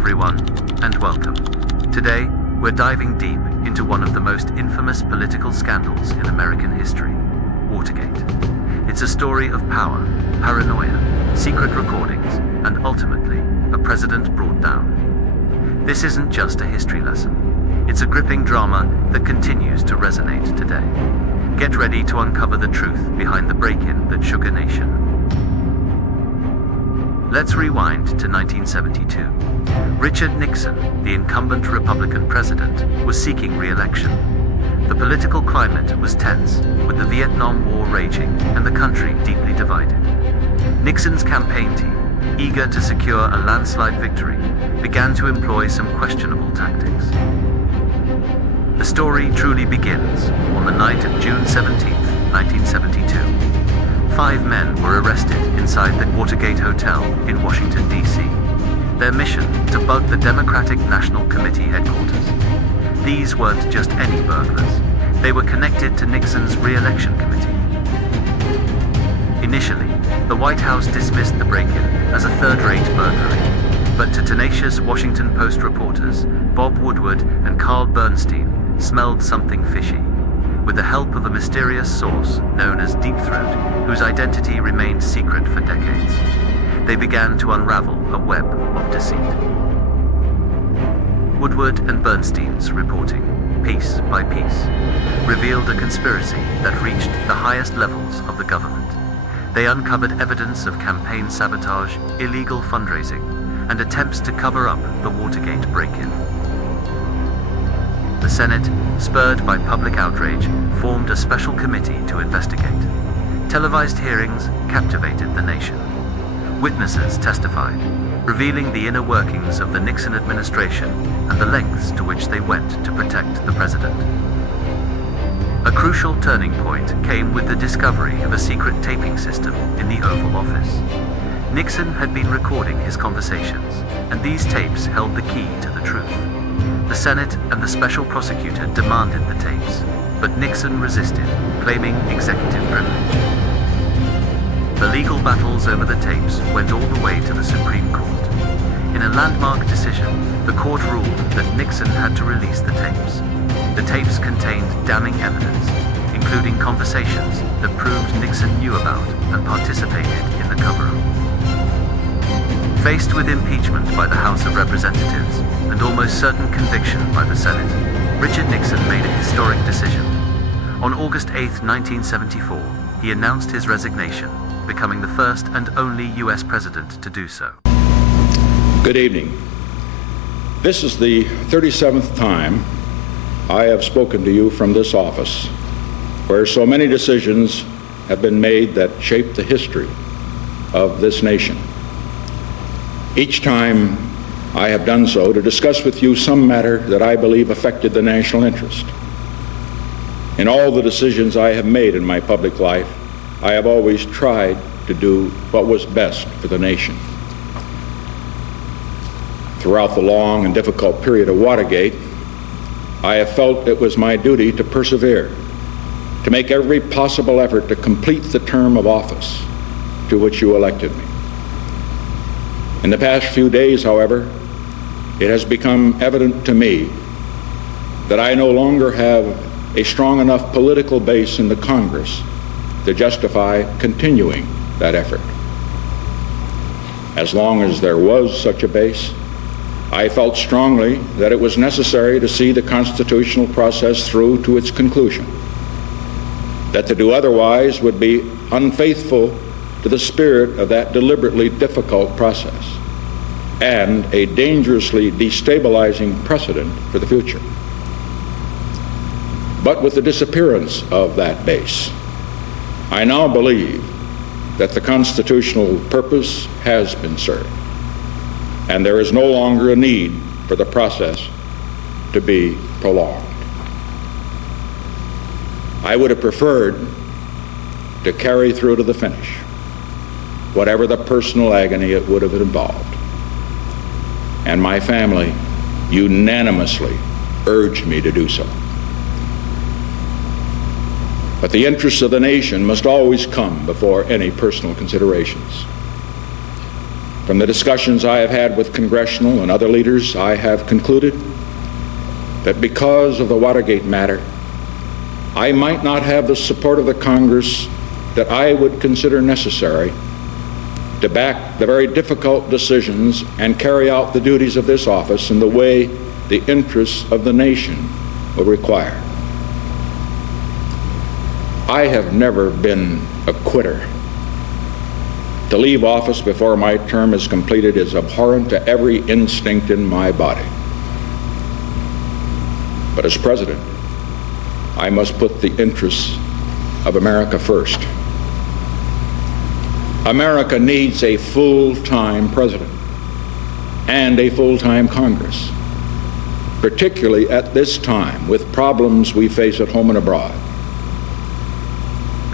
everyone, and welcome. Today, we're diving deep into one of the most infamous political scandals in American history, Watergate. It's a story of power, paranoia, secret recordings, and ultimately, a president brought down. This isn't just a history lesson. It's a gripping drama that continues to resonate today. Get ready to uncover the truth behind the break-in that shook a nation. Let's rewind to 1972. Richard Nixon, the incumbent Republican president, was seeking re-election. The political climate was tense, with the Vietnam War raging and the country deeply divided. Nixon's campaign team, eager to secure a landslide victory, began to employ some questionable tactics. The story truly begins on the night of June 17, 1972. 5 men were arrested inside the Watergate Hotel in Washington, D.C. Their mission, to bug the Democratic National Committee headquarters. These weren't just any burglars. They were connected to Nixon's re-election committee. Initially, the White House dismissed the break-in as a third-rate burglary, but to tenacious Washington Post reporters, Bob Woodward and Carl Bernstein smelled something fishy. With the help of a mysterious source known as Deep Throat, whose identity remained secret for decades, they began to unravel a web of deceit. Woodward and Bernstein's reporting, piece by piece, revealed a conspiracy that reached the highest levels of the government. They uncovered evidence of campaign sabotage, illegal fundraising, and attempts to cover up the Watergate break-in. The Senate, spurred by public outrage, formed a special committee to investigate. Televised hearings captivated the nation. Witnesses testified, revealing the inner workings of the Nixon administration and the lengths to which they went to protect the president. A crucial turning point came with the discovery of a secret taping system in the Oval Office. Nixon had been recording his conversations, and these tapes held the key to the truth. The Senate and the special prosecutor demanded the tapes, but Nixon resisted, claiming executive privilege. The legal battles over the tapes went all the way to the Supreme Court. In a landmark decision, the court ruled that Nixon had to release the tapes. The tapes contained damning evidence, including conversations that proved Nixon knew about and participated in the cover-up. Faced with impeachment by the House of Representatives and almost certain conviction by the Senate, Richard Nixon made a historic decision. On August 8, 1974, he announced his resignation, becoming the first and only U.S. president to do so. Good evening. This is the 37th time I have spoken to you from this office, where so many decisions have been made that shape the history of this nation. Each time I have done so to discuss with you some matter that I believe affected the national interest. In all the decisions I have made in my public life, I have always tried to do what was best for the nation. Throughout the long and difficult period of Watergate, I have felt it was my duty to persevere, to make every possible effort to complete the term of office to which you elected me. In the past few days, however, it has become evident to me that I no longer have a strong enough political base in the Congress to justify continuing that effort. As long as there was such a base, I felt strongly that it was necessary to see the constitutional process through to its conclusion, that to do otherwise would be unfaithful to the spirit of that deliberately difficult process and a dangerously destabilizing precedent for the future. But with the disappearance of that base, I now believe that the constitutional purpose has been served, and there is no longer a need for the process to be prolonged. I would have preferred to carry through to the finish, whatever the personal agony it would have involved. And my family unanimously urged me to do so. But the interests of the nation must always come before any personal considerations. From the discussions I have had with congressional and other leaders, I have concluded that because of the Watergate matter, I might not have the support of the Congress that I would consider necessary to back the very difficult decisions and carry out the duties of this office in the way the interests of the nation will require. I have never been a quitter. To leave office before my term is completed is abhorrent to every instinct in my body. But as president, I must put the interests of America first. America needs a full-time president and a full-time Congress, particularly at this time with problems we face at home and abroad.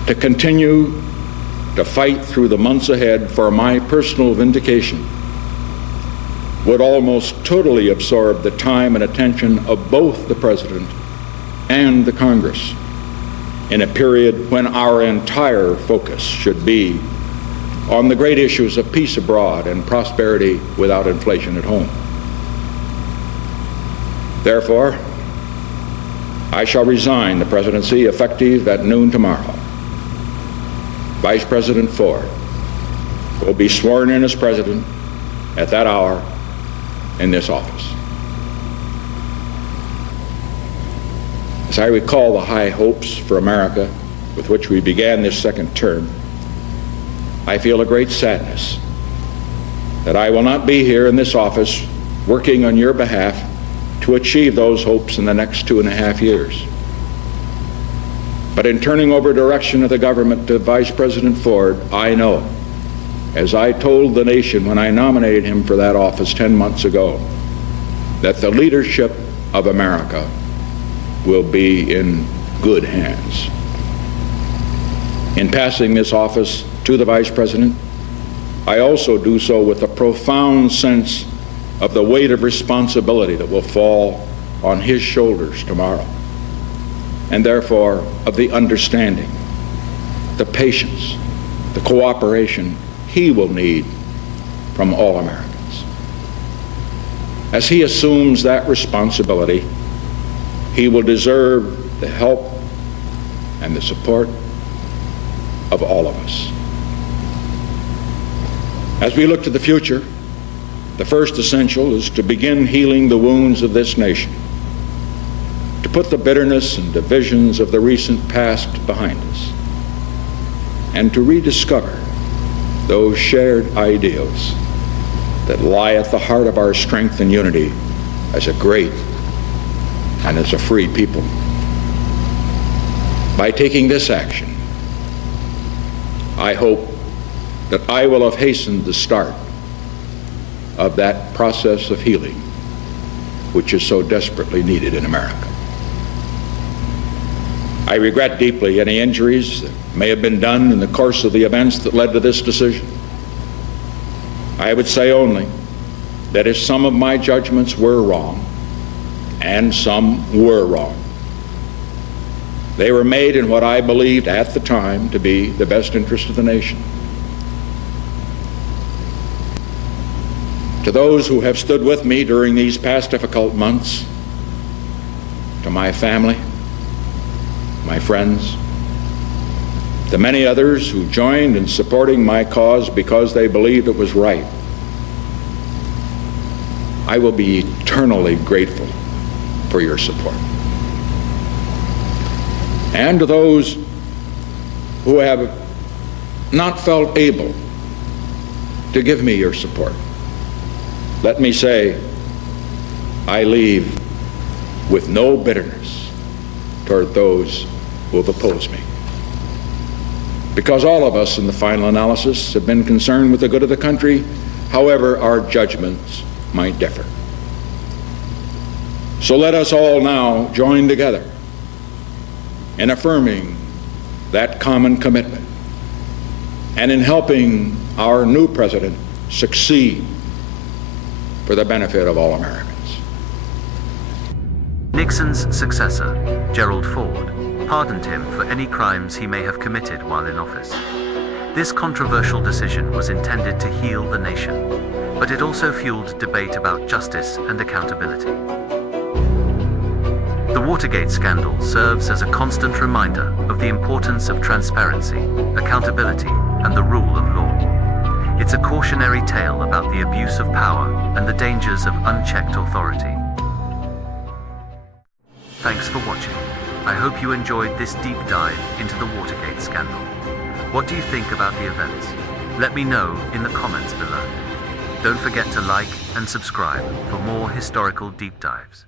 To continue to fight through the months ahead for my personal vindication would almost totally absorb the time and attention of both the President and the Congress in a period when our entire focus should be on the great issues of peace abroad and prosperity without inflation at home. Therefore, I shall resign the presidency effective at noon tomorrow. Vice President Ford will be sworn in as president at that hour in this office. As I recall the high hopes for America with which we began this second term, I feel a great sadness that I will not be here in this office working on your behalf to achieve those hopes in the next 2.5 years. But in turning over direction of the government to Vice President Ford, I know, as I told the nation when I nominated him for that office 10 months ago, that the leadership of America will be in good hands. In passing this office to the Vice President, I also do so with a profound sense of the weight of responsibility that will fall on his shoulders tomorrow, and therefore of the understanding, the patience, the cooperation he will need from all Americans. As he assumes that responsibility, he will deserve the help and the support of all of us. As we look to the future, the first essential is to begin healing the wounds of this nation, to put the bitterness and divisions of the recent past behind us, and to rediscover those shared ideals that lie at the heart of our strength and unity as a great and as a free people. By taking this action, I hope that I will have hastened the start of that process of healing which is so desperately needed in America. I regret deeply any injuries that may have been done in the course of the events that led to this decision. I would say only that if some of my judgments were wrong, and some were wrong, they were made in what I believed at the time to be the best interest of the nation. To those who have stood with me during these past difficult months, to my family, my friends, the many others who joined in supporting my cause because they believed it was right, I will be eternally grateful for your support. And to those who have not felt able to give me your support, let me say, I leave with no bitterness toward those who have opposed me. Because all of us in the final analysis have been concerned with the good of the country, however our judgments might differ. So let us all now join together in affirming that common commitment and in helping our new president succeed for the benefit of all Americans. Nixon's successor, Gerald Ford, pardoned him for any crimes he may have committed while in office. This controversial decision was intended to heal the nation, but it also fueled debate about justice and accountability. The Watergate scandal serves as a constant reminder of the importance of transparency, accountability, and the rule of law. It's a cautionary tale about the abuse of power and the dangers of unchecked authority. Thanks for watching. I hope you enjoyed this deep dive into the Watergate scandal. What do you think about the events? Let me know in the comments below. Don't forget to like and subscribe for more historical deep dives.